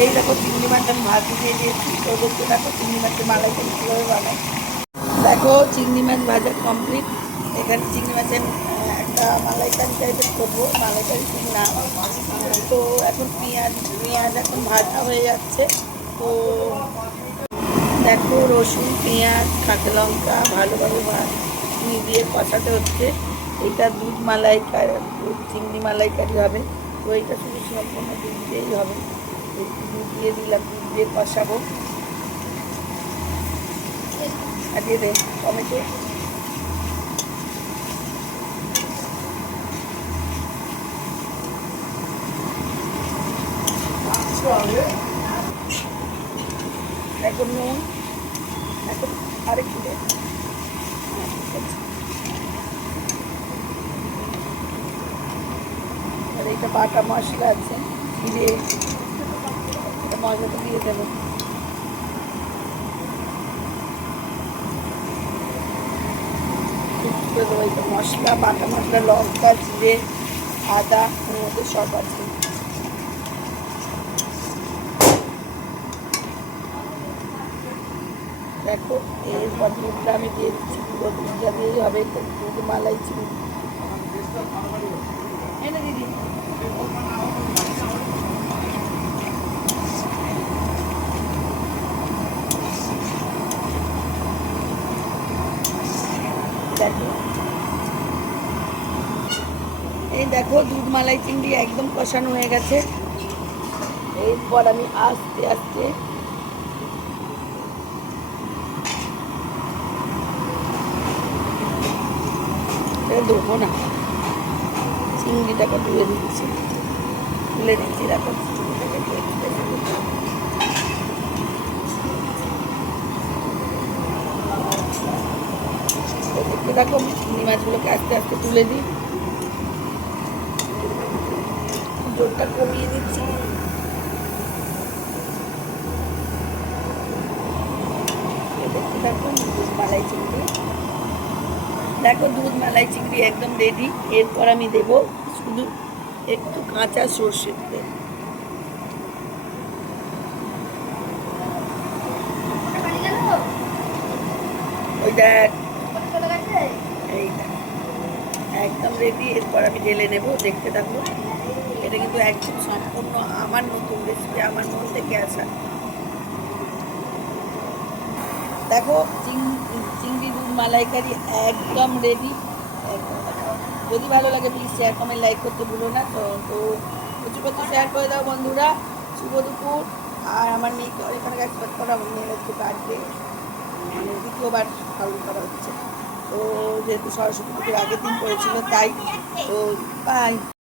এই দেখো চিংড়ি মাছ আমি ভাজি দিয়ে দিয়েছি, ওদেরকে দেখো চিংড়ি মাছের মালাইকারি কীভাবে বানাই। দেখো চিংড়ি মাছ ভাজা কমপ্লিট। এখানে চিংড়ি মাছের একটা মালাইকারি টাইপের করবো, মালাইকারি ঠিক না। তো এখন পেঁয়াজ পেঁয়াজ এখন ভাজা হয়ে যাচ্ছে। তো দেখো রসুন পেঁয়াজ কাঁচা লঙ্কা ভালোভাবে দিয়ে কষাতে হচ্ছে। এটা দুধ মালাইকারি, দুধ চিংড়ি মালাইকারি হবে। তো এটা শুধু সম্পূর্ণ দুধ দিয়েই হবে। একটু দুধ দিয়ে দিলাম, দুধ দিয়ে কষাবো। আর দিয়ে দে টমেটো। এখন নুন, এখন আরেকটু দে। আর এটা বাটা মশলা আছে, জিরে, এটা মশলাটা দিয়ে দেবো। এটা মশলা, বাটা মশলা, লঙ্কা, জিরে, আদা, ওর মধ্যে সব আছে। দেখো এরপর দুধটা আমি দিয়ে দিচ্ছি, পুরো দুধটা দিয়েই হবে। দুধ মালাই চিনি এনে দিদি। দেখো এই দেখো দুধ মালাই চিংড়ি একদম কষানো হয়ে গেছে। এরপর আমি আস্তে আস্তে দেবো না, চিংড়িটাকে তুলে দিচ্ছি, তুলে দিচ্ছি। দেখো দেখো চিংড়ি মাছগুলোকে আস্তে আস্তে তুলে দিই, জোরটা কমিয়ে দিচ্ছি। দেখো দুধ মালাই চিংড়ি, দেখো দুধ মালাই চিংড়ি একদম রেডি। এরপর আমি দেব শুধু একটু কাঁচা সর্ষের তেল। ওই দেখ এই একদম রেডি। এরপর আমি ঢেলে নেব, দেখতে থাকবো। এটা কিন্তু একদম সম্পূর্ণ আমার নতুন রেসিপি, আমার মন থেকে আসা। দেখো চিংড়ি দুধ মালাইকারি একদম রেডি। যদি ভালো লাগে প্লিজ শেয়ার কমেন্ট লাইক করতে ভুলো না। তো প্রচুর প্রচুর শেয়ার করে দাও বন্ধুরা। শুভ দুপুর। আর আমার মেয়েকে এখানে এক্সপেক্ট করা, আমার মেয়ের একটু বার্থডে, মানে দ্বিতীয়বার পালন করা হচ্ছে। তো যেহেতু সরস্বতী পুজোর আগের দিন করেছিল তাই। তো বাই।